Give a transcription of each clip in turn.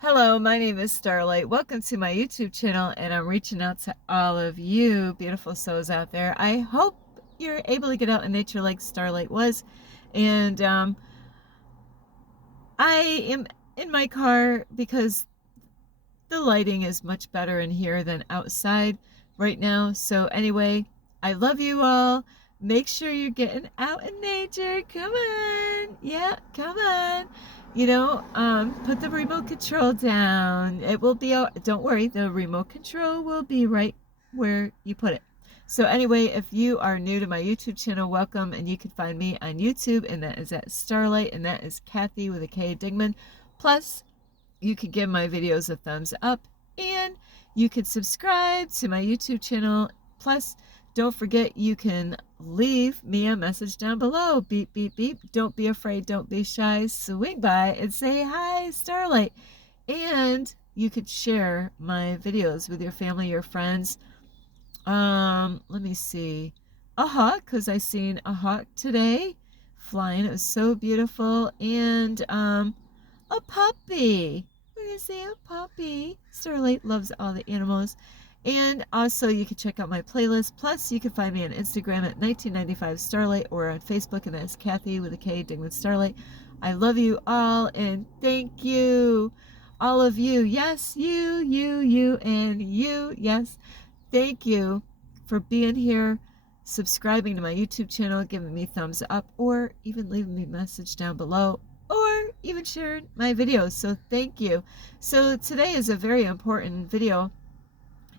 Hello, my name is Starlight. Welcome to my YouTube channel, and I'm reaching out to all of you beautiful souls out there. I hope you're able to get out in nature like Starlight was. And I am in my car because the lighting is much better in here than outside right now. So anyway, I love you all. Make sure you're getting out in nature. Come on. Yeah, come on. Put the remote control down. It will be, don't worry, the remote control will be right where you put it. So anyway, if you are new to my YouTube channel, welcome, and you can find me on YouTube, and that is at Starlight, and that is Kathy with a K Dingman. Plus, you can give my videos a thumbs up, and you can subscribe to my YouTube channel. Plus, don't forget, you can leave me a message down below. Beep, beep, beep. Don't be afraid. Don't be shy. Swing by and say, hi, Starlight. And you could share my videos with your family, your friends. Let me see. A hawk, because I seen a hawk today flying. It was so beautiful. And, a puppy. We're going to say a puppy. Starlight loves all the animals. And also, you can check out my playlist. Plus, you can find me on Instagram at 1995 Starlight, or on Facebook, and that's Kathy with a K, Dingman Starlight. I love you all, and thank you. All of you. Yes, you, and you. Yes. Thank you for being here, subscribing to my YouTube channel, giving me thumbs up, or even leaving me a message down below, or even sharing my videos. So thank you. So today is a very important video,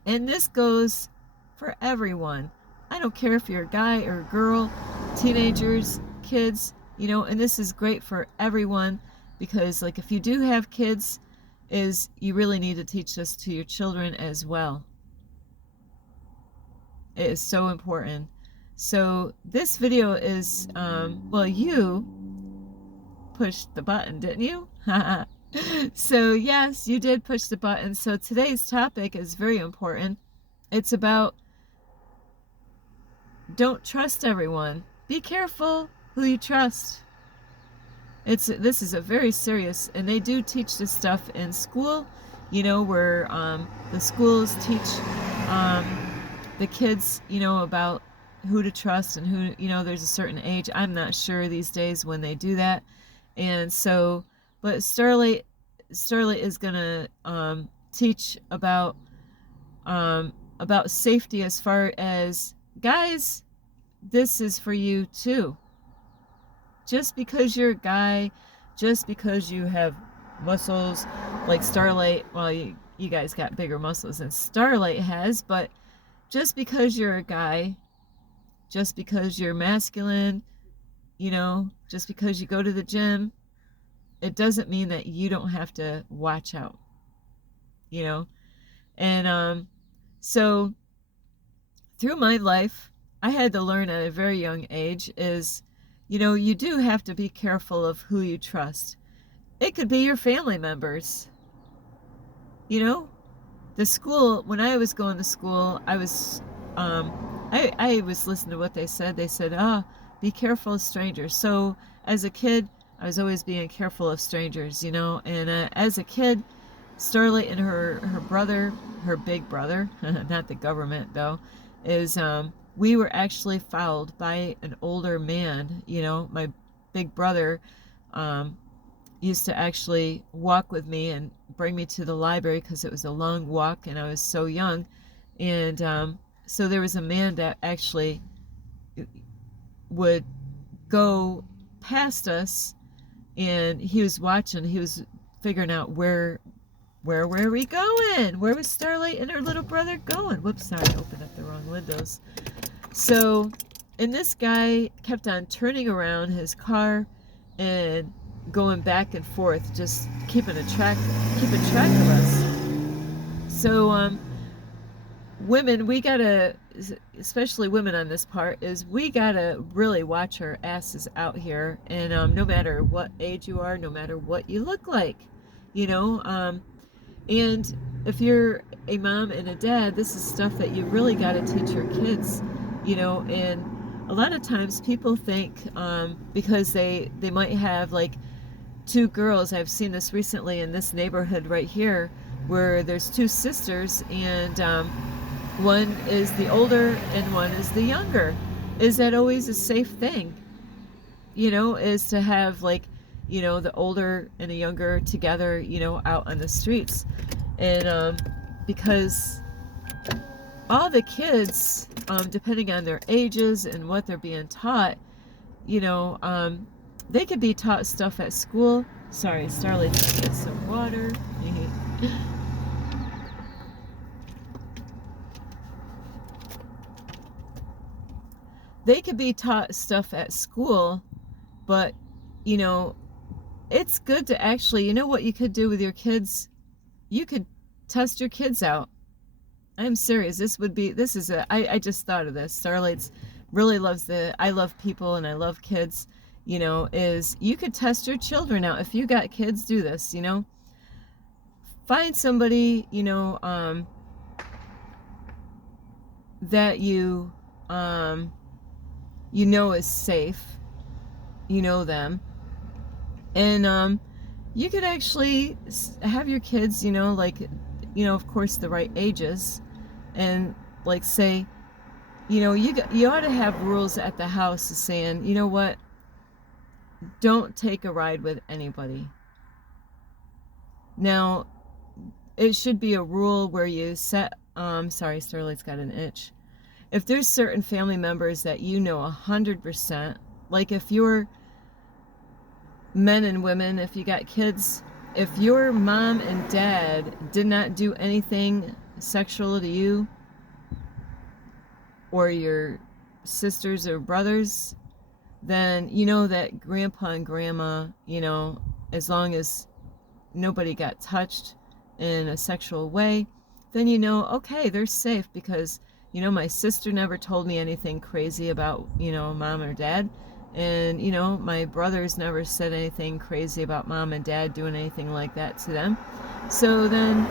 and this goes for everyone. I don't care if you're a guy or a girl, teenagers, kids, and this is great for everyone, because like if you do have kids, you really need to teach this to your children as well. It is so important. So this video is, well, you pushed the button, didn't you? So yes, you did push the button. So today's topic is very important. It's about don't trust everyone. Be careful who you trust. This is a very serious, and they do teach this stuff in school, where the schools teach the kids, about who to trust and who, there's a certain age. I'm not sure these days when they do that. And so, but Starlight is gonna teach about safety, as far as guys. This is for you too. Just because you're a guy, just because you have muscles like Starlight, well, you guys got bigger muscles than Starlight has, but just because you're a guy, just because you're masculine, just because you go to the gym, it doesn't mean that you don't have to watch out, And so through my life, I had to learn at a very young age is, you do have to be careful of who you trust. It could be your family members. The school, when I was going to school, I was listening to what they said. They said, be careful of strangers. So as a kid, I was always being careful of strangers, and as a kid, Starlight and her brother, her big brother, not the government though, is we were actually followed by an older man. My big brother used to actually walk with me and bring me to the library, because it was a long walk and I was so young. And so there was a man that actually would go past us, and he was watching. He was figuring out where were we going? Where was Starlight and her little brother going? Whoops, sorry, I opened up the wrong windows. So, and this guy kept on turning around his car and going back and forth, just keeping track of us. So, women, we gotta, especially women on this part, is we gotta really watch our asses out here. And no matter what age you are, no matter what you look like, and if you're a mom and a dad, this is stuff that you really got to teach your kids, and a lot of times people think, because they might have like two girls. I've seen this recently in this neighborhood right here, where there's two sisters, and one is the older and one is the younger. Is that always a safe thing? Is to have, like, the older and the younger together, out on the streets. And because all the kids, depending on their ages and what they're being taught, they could be taught stuff at school. Sorry, Starlight's gonna get some water. They could be taught stuff at school, but, it's good to actually, what you could do with your kids? You could test your kids out. I'm serious. I just thought of this. Starlight's really loves I love people and I love kids, is you could test your children out. If you got kids, do this, find somebody, that is safe, them, and you could actually have your kids, of course the right ages, and like say, you ought to have rules at the house saying, you know what, don't take a ride with anybody. Now, it should be a rule where you set, sorry, Starlight's got an itch. If there's certain family members that 100%, like if you're men and women, if you got kids, if your mom and dad did not do anything sexual to you or your sisters or brothers, then that grandpa and grandma, as long as nobody got touched in a sexual way, then okay, they're safe, because my sister never told me anything crazy about mom or dad, and my brothers never said anything crazy about mom and dad doing anything like that to them. So then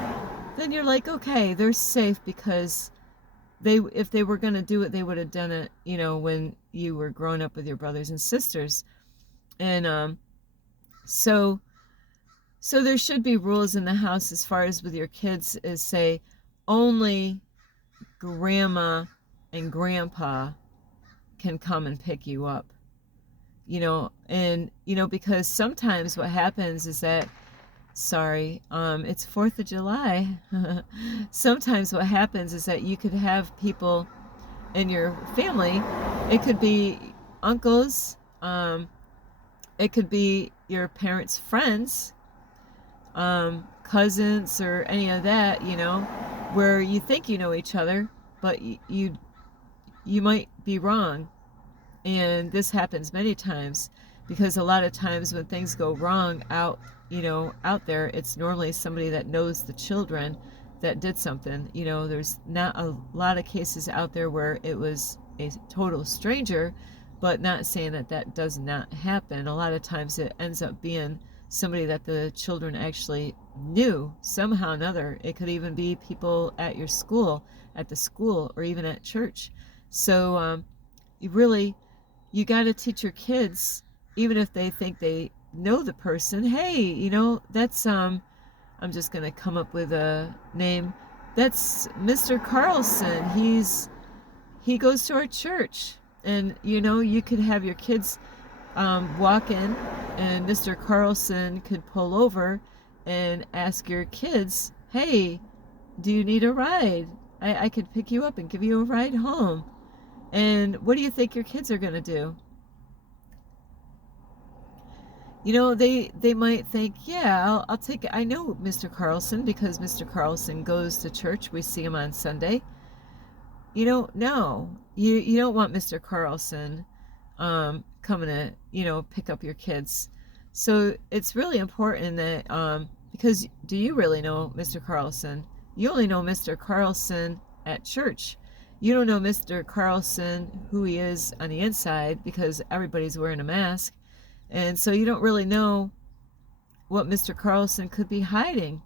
you're like, okay, they're safe, because if they were going to do it, they would have done it when you were growing up with your brothers and sisters. And so there should be rules in the house as far as with your kids, is say only grandma and grandpa can come and pick you up, and because sometimes what happens is that, sorry, it's 4th of July. Sometimes what happens is that you could have people in your family, it could be uncles, it could be your parents' friends, cousins, or any of that, where you think you know each other, but you might be wrong. And this happens many times, because a lot of times when things go wrong out there, it's normally somebody that knows the children that did something. There's not a lot of cases out there where it was a total stranger, but not saying that does not happen. A lot of times it ends up being somebody that the children actually knew somehow or another. It could even be people at your school, at the school, or even at church. So you got to teach your kids, even if they think they know the person, hey, that's I'm just gonna come up with a name, that's Mr. Carlson, he goes to our church. And you could have your kids walk in, and Mr. Carlson could pull over and ask your kids, hey, do you need a ride? I could pick you up and give you a ride home. And what do you think your kids are going to do? They might think, yeah, I'll take it. I know Mr. Carlson, because Mr. Carlson goes to church. We see him on Sunday. No, you don't want Mr. Carlson coming to, pick up your kids. So it's really important that, because do you really know Mr. Carlson? You only know Mr. Carlson at church. You don't know Mr. Carlson, who he is on the inside, because everybody's wearing a mask. And so you don't really know what Mr. Carlson could be hiding.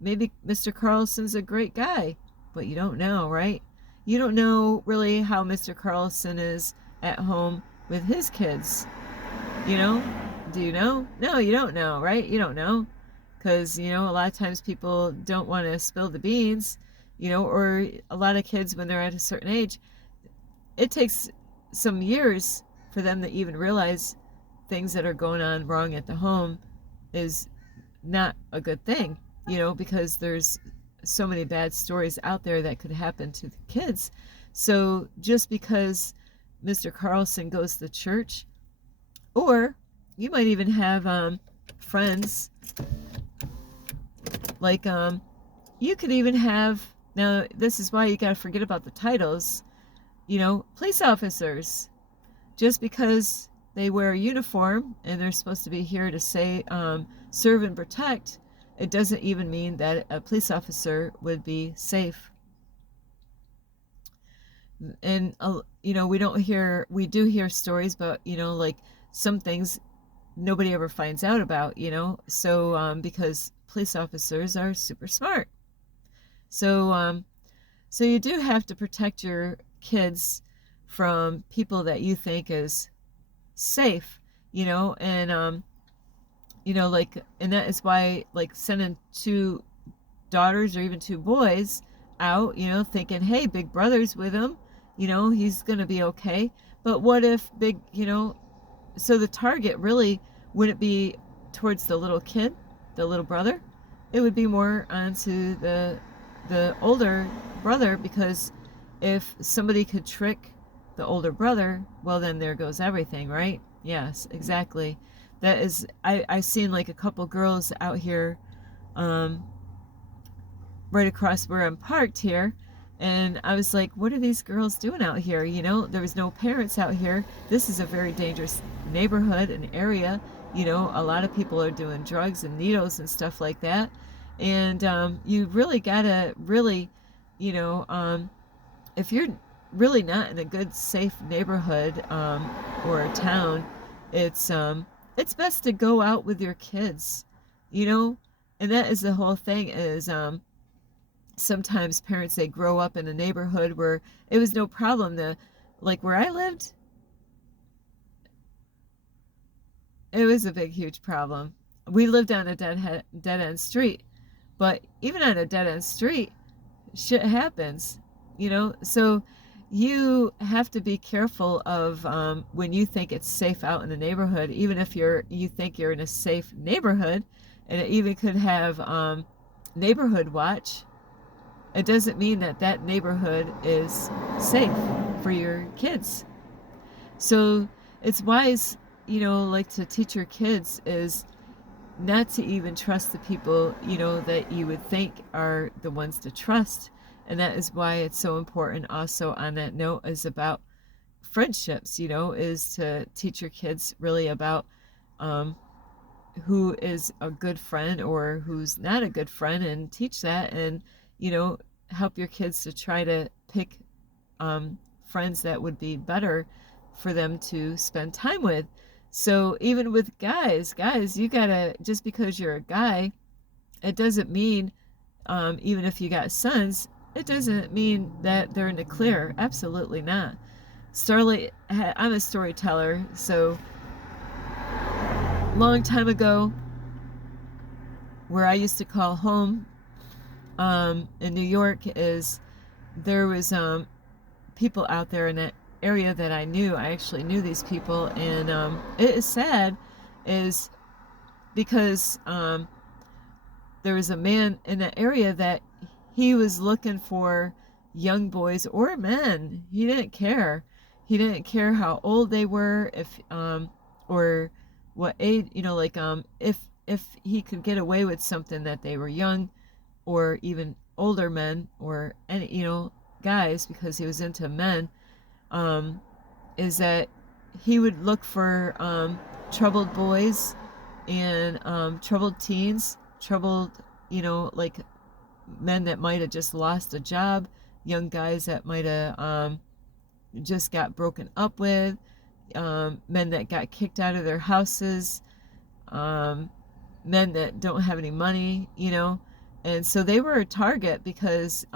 Maybe Mr. Carlson's a great guy, but you don't know, right? You don't know really how Mr. Carlson is at home with his kids, Do you know? No, you don't know, right? You don't know. Because, a lot of times people don't want to spill the beans, or a lot of kids, when they're at a certain age, it takes some years for them to even realize things that are going on wrong at the home is not a good thing, because there's so many bad stories out there that could happen to the kids. So just because Mr. Carlson goes to church, or you might even have friends, like you could even have, now this is why you got to forget about the titles, police officers. Just because they wear a uniform and they're supposed to be here to say serve and protect, it doesn't even mean that a police officer would be safe. And we do hear stories, but like some things nobody ever finds out about, so because police officers are super smart. So you do have to protect your kids from people that you think is safe, and and that is why, like, sending 2 daughters or even 2 boys out, thinking, hey, big brother's with him, he's gonna be okay. But what if so the target really wouldn't be towards the little kid, the little brother. It would be more onto the older brother, because if somebody could trick the older brother, well, then there goes everything, right? Yes, exactly. That is, I've seen like a couple girls out here, right across where I'm parked here, and I was like, what are these girls doing out here? There was no parents out here. This is a very dangerous neighborhood and area. A lot of people are doing drugs and needles and stuff like that. And you really gotta if you're really not in a good, safe neighborhood or a town, it's best to go out with your kids, and that is the whole thing. Is sometimes parents, they grow up in a neighborhood where it was no problem to, like where I lived, it was a big, huge problem. We lived on a dead end street, but even on a dead end street, shit happens, So you have to be careful of when you think it's safe out in the neighborhood, even if you think you're in a safe neighborhood, and it even could have neighborhood watch. It doesn't mean that that neighborhood is safe for your kids. So it's wise, like to teach your kids is not to even trust the people, that you would think are the ones to trust. And that is why it's so important also on that note is about friendships, is to teach your kids really about who is a good friend or who's not a good friend, and teach that, and, help your kids to try to pick friends that would be better for them to spend time with. So even with guys, you gotta, just because you're a guy, it doesn't mean, even if you got sons, it doesn't mean that they're in the clear. Absolutely not. Starlight, I'm a storyteller, so long time ago, where I used to call home in New York, is there was people out there in that area that I knew. I actually knew these people, and it is sad, is because there was a man in that area that he was looking for young boys or men. He didn't care. He didn't care how old they were, if or what age, if he could get away with something, that they were young or even older men, or any, guys, because he was into men, is that he would look for troubled boys and troubled teens, troubled, like men that might have just lost a job, young guys that might have just got broken up with, men that got kicked out of their houses, men that don't have any money, and so they were a target because,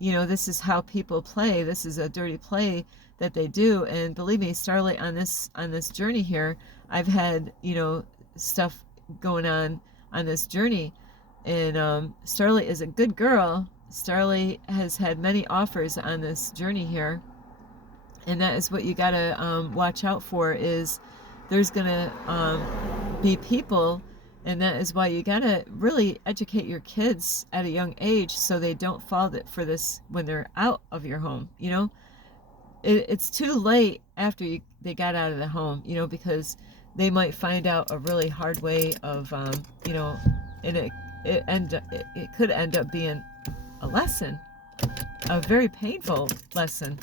this is how people play. This is a dirty play that they do. And believe me, Starlight, on this journey here, I've had, you know, stuff going on this journey. And Starlight is a good girl. Starlight has had many offers on this journey here, and that is what you gotta watch out for. Is there's gonna be people, and that is why you gotta really educate your kids at a young age so they don't fall for this when they're out of your home. You know, it's too late after they got out of the home. You know, because they might find out a really hard way of you know, and it could end up being a lesson, a very painful lesson.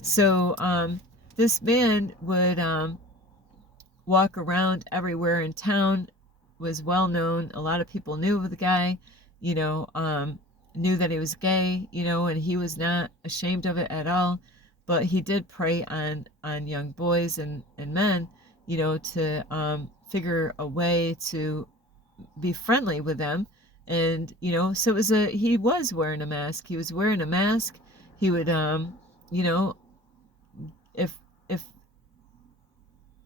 So this man would walk around everywhere in town, was well known. A lot of people knew of the guy, you know, knew that he was gay, you know, and he was not ashamed of it at all. But he did prey on young boys and men, you know, to figure a way to be friendly with them. And, you know, so he was wearing a mask. He was wearing a mask. He would, you know, if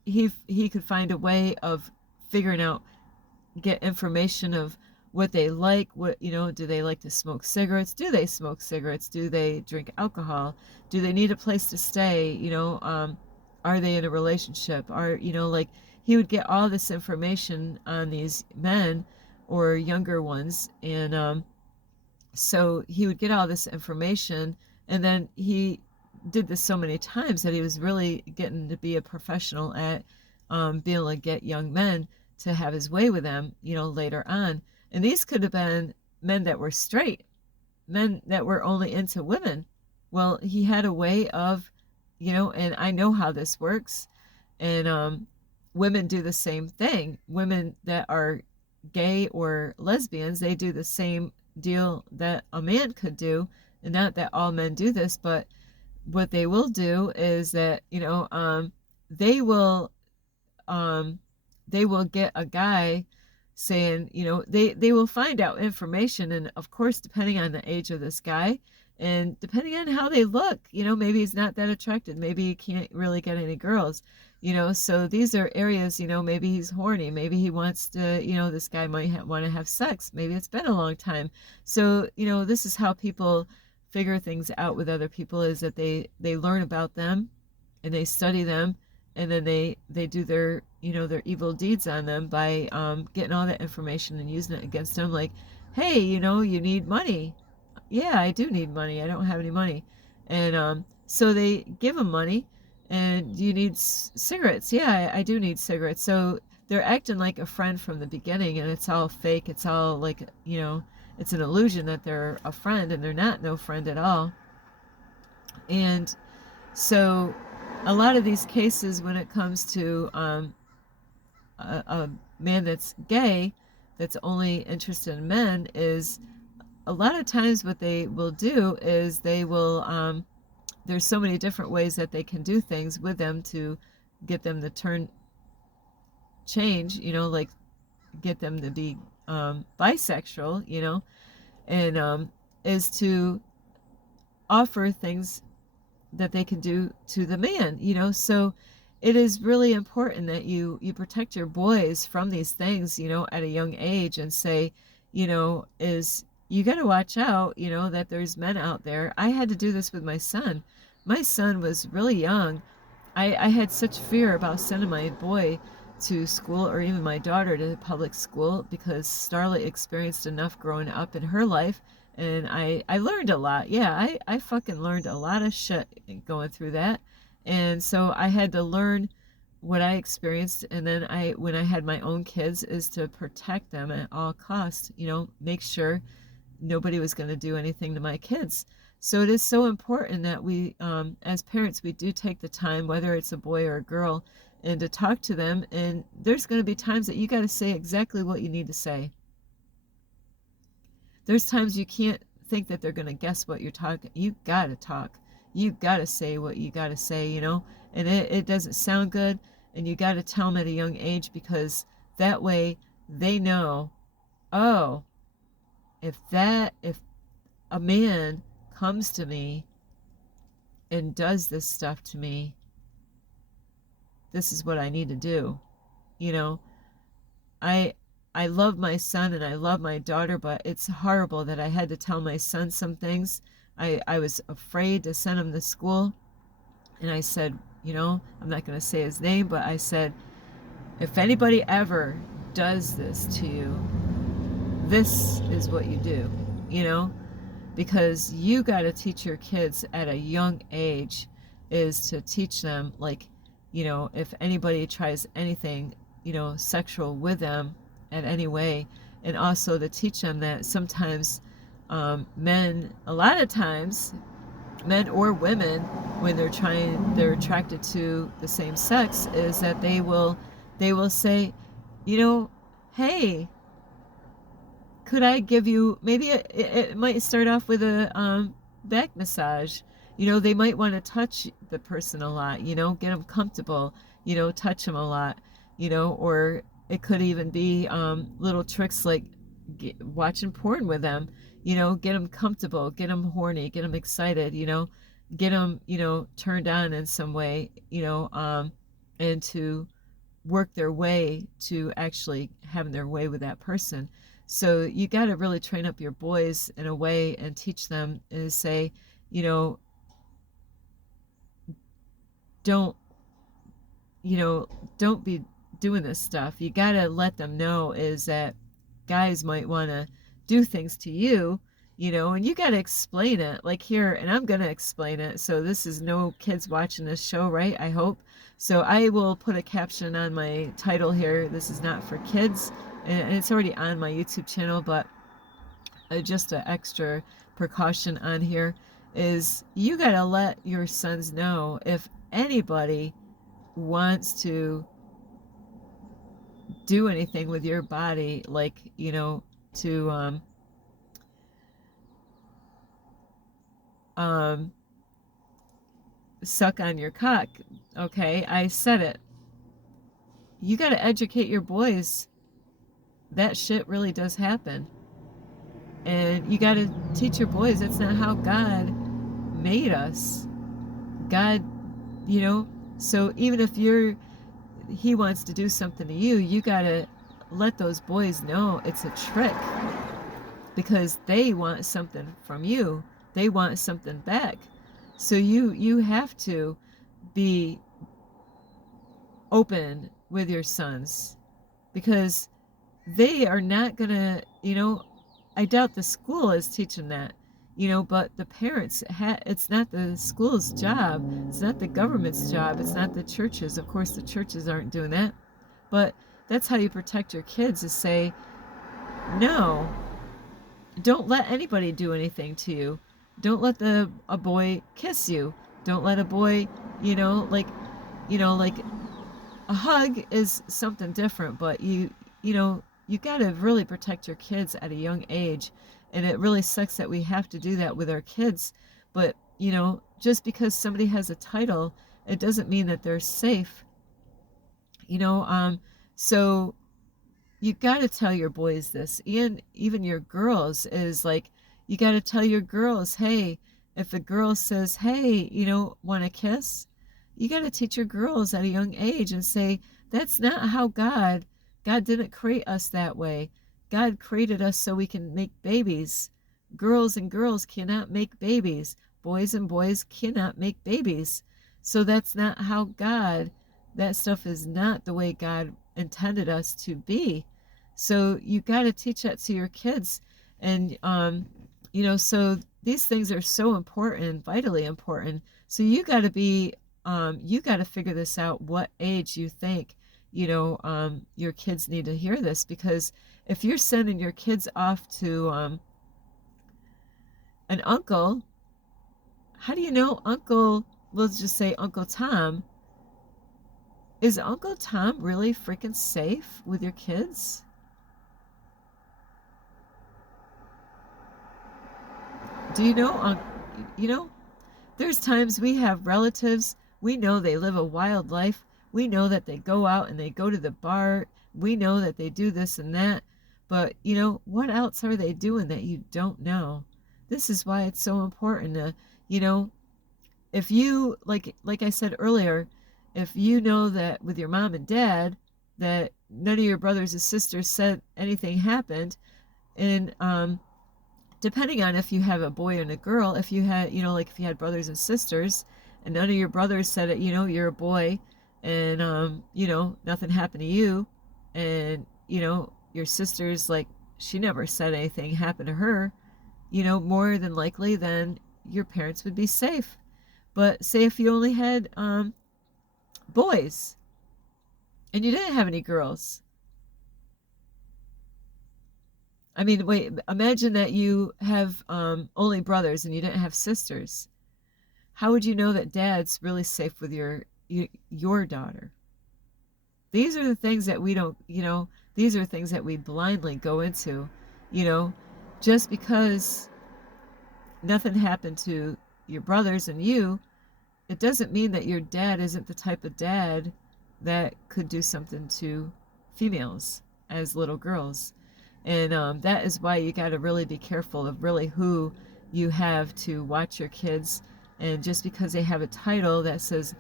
he could find a way of figuring out, get information of what they like, what, you know, do they like to smoke cigarettes? Do they smoke cigarettes? Do they drink alcohol? Do they need a place to stay? You know, are they in a relationship? You know, like, he would get all this information on these men or younger ones. And so he would get all this information, and then he did this so many times that he was really getting to be a professional at being able to get young men to have his way with them, you know, later on. And these could have been men that were straight, men that were only into women. Well, he had a way of, you know, and I know how this works. And women do the same thing. Women that are gay or lesbians, they do the same deal that a man could do. And not that all men do this, but what they will do is that, you know, they will get a guy saying, you know, they will find out information. And of course, depending on the age of this guy and depending on how they look, you know, maybe he's not that attractive. Maybe he can't really get any girls, you know. So these are areas, you know, maybe he's horny. Maybe he wants to, you know, this guy might want to have sex. Maybe it's been a long time. So, you know, this is how people figure things out with other people, is that they learn about them and they study them, and then they do their, you know, their evil deeds on them by getting all that information and using it against them. Like, hey, you know, you need money. Yeah, I do need money. I don't have any money. And so they give them money. And you need cigarettes. Yeah, I do need cigarettes. So they're acting like a friend from the beginning, and it's all fake. It's all like, you know, it's an illusion that they're a friend, and they're not no friend at all. And so a lot of these cases, when it comes to a man that's gay, that's only interested in men, is a lot of times what they will do is they will, there's so many different ways that they can do things with them to get them to change, you know, like get them to be bisexual, you know, and is to offer things that they can do to the man, you know. So it is really important that you protect your boys from these things, you know, at a young age, and say, you know, you got to watch out, you know, that there's men out there. I had to do this with my son. My son was really young. I had such fear about sending my boy to school, or even my daughter to public school, because Starlight experienced enough growing up in her life. And I learned a lot. Yeah, I fucking learned a lot of shit going through that. And so I had to learn what I experienced. And then when I had my own kids, is to protect them at all costs, you know, make sure nobody was going to do anything to my kids. So it is so important that we, as parents, we do take the time, whether it's a boy or a girl, and to talk to them. And there's going to be times that you got to say exactly what you need to say. There's times you can't think that they're going to guess what you're talking. You got to talk. You got to say what you got to say, you know, and it doesn't sound good. And you got to tell them at a young age, because that way they know, oh, if a man comes to me and does this stuff to me, this is what I need to do. You know, I I love my son and I love my daughter, but it's horrible that I had to tell my son some things. I was afraid to send him to school, and I said, I'm not going to say his name, but I said, if anybody ever does this to you, this is what you do, you know? Because you got to teach your kids at a young age is to teach them, like, if anybody tries anything, sexual with them in any way, and also to teach them that sometimes men, a lot of times, men or women, when they're attracted to the same sex, is that they will say, hey, could I give you, maybe it might start off with a back massage. They might want to touch the person a lot, get them comfortable, touch them a lot, or it could even be little tricks like watching porn with them, get them comfortable, get them horny, get them excited, get them, turned on in some way, and to work their way to actually having their way with that person. So you got to really train up your boys in a way and teach them and say, don't, don't be doing this stuff. You got to let them know is that guys might want to do things to you, and you got to explain it like here, and I'm going to explain it. So this is no kids watching this show, right? I hope. So I will put a caption on my title here. This is not for kids, and it's already on my YouTube channel, but just an extra precaution on here is you got to let your sons know if anybody wants to do anything with your body, like, to suck on your cock. Okay, I said it. You got to educate your boys. That shit really does happen. And you got to teach your boys that's not how God made us. God, so even if he wants to do something to you, you got to let those boys know it's a trick, because they want something from you. They want something back. So you have to be open with your sons, because they are not gonna, I doubt the school is teaching that, but the parents, it's not the school's job. It's not the government's job. It's not the churches. Of course, the churches aren't doing that. But that's how you protect your kids, is say, no, don't let anybody do anything to you. Don't let a boy kiss you. Don't let a boy, like a hug is something different, but you got to really protect your kids at a young age. And it really sucks that we have to do that with our kids. But, just because somebody has a title, it doesn't mean that they're safe. So you got to tell your boys this, and even your girls, is like, you got to tell your girls, hey, if a girl says, hey, want a kiss? You got to teach your girls at a young age and say, that's not how God didn't create us that way. God created us so we can make babies. Girls and girls cannot make babies. Boys and boys cannot make babies. So that's not how that stuff is not the way God intended us to be. So you got to teach that to your kids. And, so these things are so important, vitally important. So you got to figure this out, what age you think, your kids need to hear this. Because if you're sending your kids off to an uncle, how do you know let's just say Uncle Tom, is Uncle Tom really freaking safe with your kids? Do you know, there's times we have relatives, we know they live a wild life, we know that they go out and they go to the bar, we know that they do this and that, but what else are they doing that you don't know? This is why it's so important to, if you like I said earlier, if you know that with your mom and dad that none of your brothers and sisters said anything happened, and depending on if you have a boy and a girl, if you had, like if you had brothers and sisters and none of your brothers said it, you're a boy, and nothing happened to you, and your sister's like, she never said anything happened to her, more than likely then your parents would be safe. But say if you only had boys and you didn't have any girls. I mean, wait, imagine that you have only brothers and you didn't have sisters. How would you know that dad's really safe with your daughter? These are the things that we don't, these are things that we blindly go into, you know, just because nothing happened to your brothers and you, it doesn't mean that your dad isn't the type of dad that could do something to females as little girls. And that is why you got to really be careful of really who you have to watch your kids. And just because they have a title that says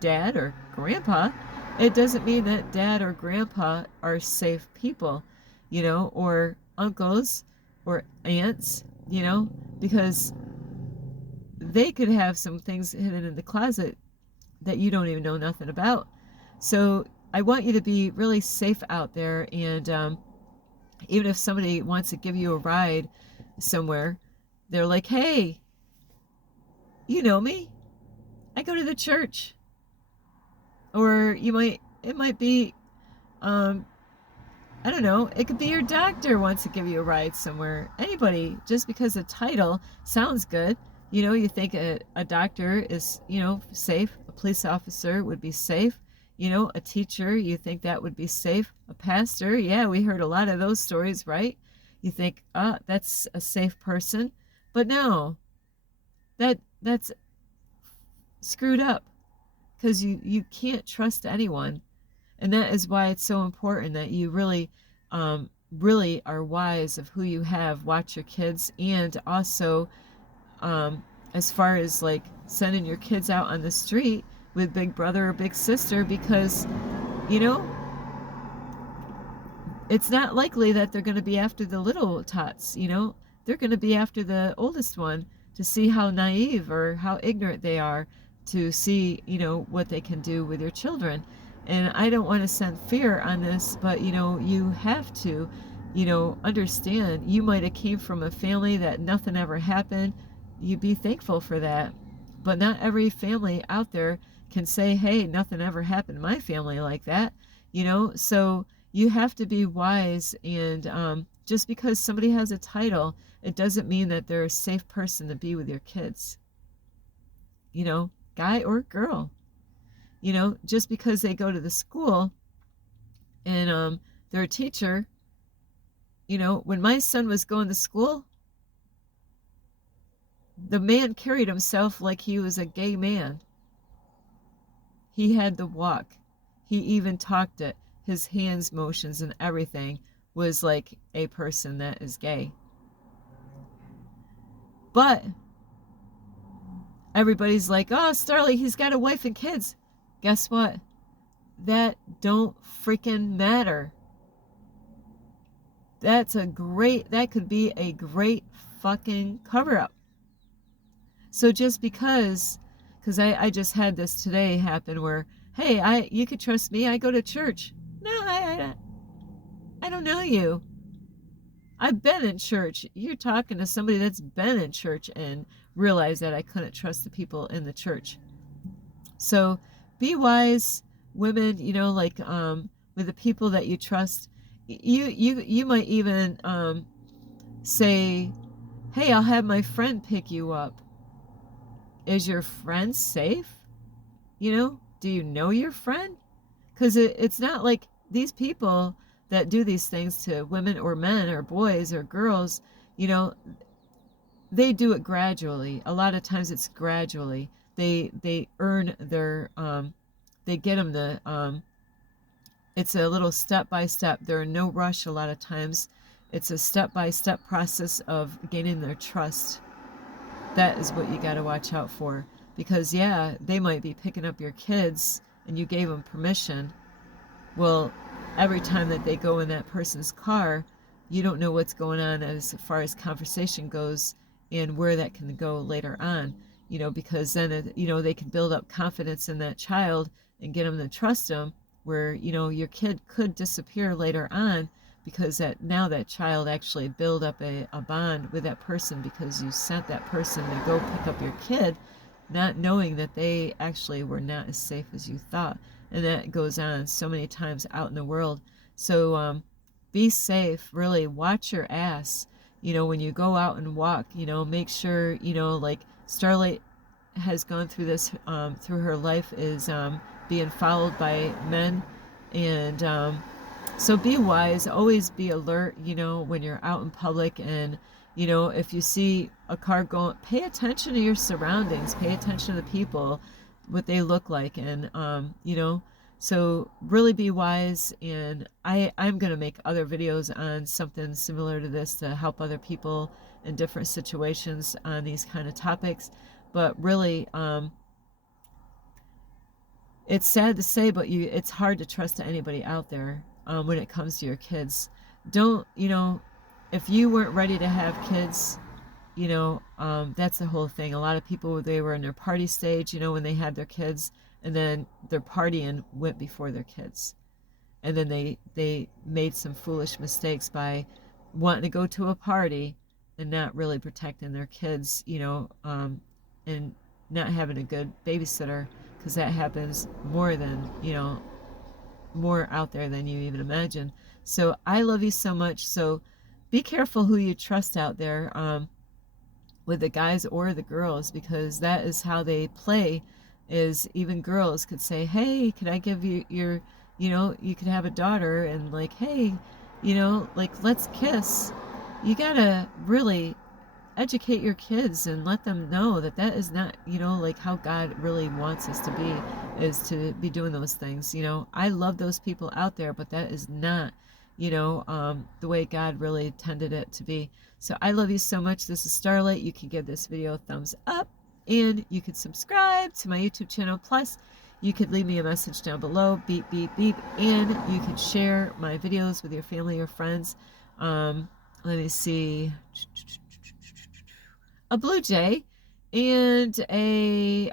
dad or grandpa, it doesn't mean that dad or grandpa are safe people, or uncles or aunts, because they could have some things hidden in the closet that you don't even know nothing about. So I want you to be really safe out there. And even if somebody wants to give you a ride somewhere, they're like, hey, you know me, I go to the church. Or it might be, I don't know, it could be your doctor wants to give you a ride somewhere. Anybody, just because the title sounds good, you think a doctor is, safe. A police officer would be safe. A teacher, you think that would be safe. A pastor, yeah, we heard a lot of those stories, right? You think, that's a safe person. But no, that's screwed up, because you can't trust anyone. And that is why it's so important that you really, really are wise of who you have. Watch your kids. And also, as far as like sending your kids out on the street with big brother or big sister, because, it's not likely that they're going to be after the little tots, they're going to be after the oldest one to see how naive or how ignorant they are, to see, what they can do with your children. And I don't want to send fear on this, but, you have to, understand you might have came from a family that nothing ever happened. You be thankful for that. But not every family out there can say, hey, nothing ever happened to my family like that, so you have to be wise. And just because somebody has a title, it doesn't mean that they're a safe person to be with your kids, guy or girl. Just because they go to the school and they're a teacher. When my son was going to school, the man carried himself like he was a gay man. He had the walk. He even talked it. His hands motions and everything was like a person that is gay. But everybody's like, oh, Starlee, he's got a wife and kids. Guess what? That don't freaking matter. That could be a great fucking cover-up. So just because I just had this today happen where, hey, you could trust me, I go to church. No, I don't know you. I've been in church. You're talking to somebody that's been in church and realized that I couldn't trust the people in the church. So be wise, women, like with the people that you trust. You might even say, hey, I'll have my friend pick you up. Is your friend safe? Do you know your friend? Because it's not like these people that do these things to women or men or boys or girls, they do it gradually. A lot of times it's gradually. They earn their, they get them it's a little step by step. There are no rush a lot of times. It's a step by step process of gaining their trust. That is what you got to watch out for. because yeah, they might be picking up your kids and you gave them permission. Well, every time that they go in that person's car, you don't know what's going on as far as conversation goes and where that can go later on, because then, they can build up confidence in that child and get them to trust them, where, your kid could disappear later on because now that child actually build up a bond with that person because you sent that person to go pick up your kid, not knowing that they actually were not as safe as you thought. And that goes on so many times out in the world. So be safe, really watch your ass, when you go out and walk, make sure, like Starlight has gone through this, through her life, is being followed by men. And so be wise, always be alert, when you're out in public. And, if you see a car going, pay attention to your surroundings, pay attention to the people, what they look like. And, so really be wise. And I'm going to make other videos on something similar to this to help other people in different situations on these kind of topics. But really, it's sad to say, but it's hard to trust anybody out there when it comes to your kids. Don't, if you weren't ready to have kids, that's the whole thing. A lot of people, they were in their party stage, when they had their kids, and then their partying went before their kids. And then they made some foolish mistakes by wanting to go to a party and not really protecting their kids, and not having a good babysitter, because that happens more than, more out there than you even imagine. So I love you so much. So be careful who you trust out there, with the guys or the girls, because that is how they play. Is even girls could say, hey, can I give you your, you could have a daughter and like, hey, like, let's kiss. You gotta really educate your kids and let them know that that is not, like how God really wants us to be, is to be doing those things. I love those people out there, but that is not, the way God really intended it to be. So I love you so much. This is Starlight. You can give this video a thumbs up, and you can subscribe to my YouTube channel. Plus, you could leave me a message down below, beep, beep, beep, and you can share my videos with your family or friends. Let me see. A blue jay and a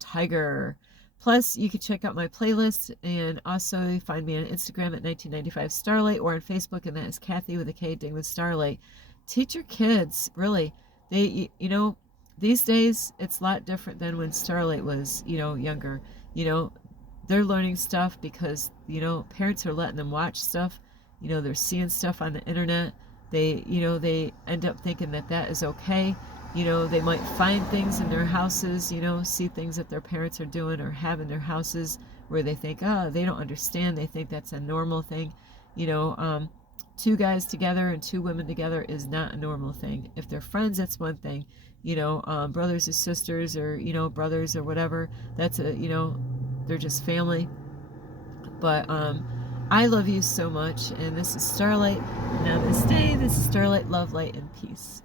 tiger. Plus, you can check out my playlist, and also find me on Instagram at 1995 Starlight, or on Facebook, and that is Kathy with a K, Ding with Starlight. Teach your kids, really. They, these days, it's a lot different than when Starlight was, younger. They're learning stuff because, parents are letting them watch stuff. They're seeing stuff on the internet. They, they end up thinking that that is okay. They might find things in their houses, see things that their parents are doing or have in their houses where they think, oh, they don't understand. They think that's a normal thing. Two guys together and two women together is not a normal thing. If they're friends, that's one thing. Brothers or sisters, or, brothers or whatever, that's they're just family. But, I love you so much, and this is Starlight. Namaste. This is Starlight, love, light, and peace.